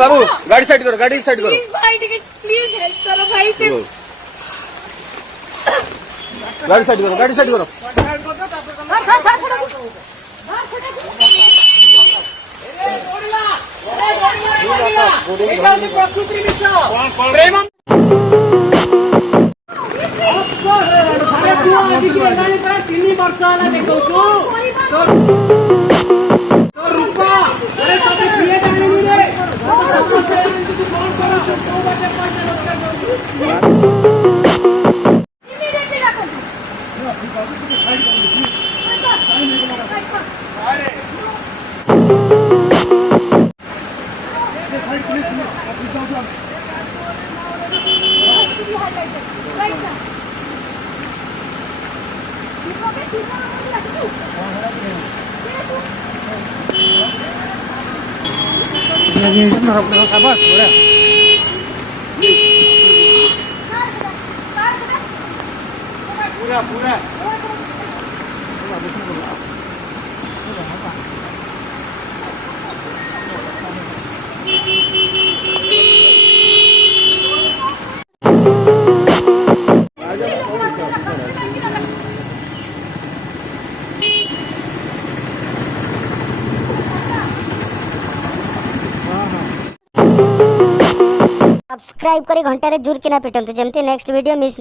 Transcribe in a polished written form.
बाबू गाड़ी साइड करो, गाड़ी साइड करो। प्लीज भाई टिकट प्लीज हेल्प करो भाई से। गाड़ी साइड करो, गाड़ी साइड करो। पूरा पूरा सब्सक्राइब करी घंटा रे जुर किना पिटंतु जेमती नेक्स्ट वीडियो मिस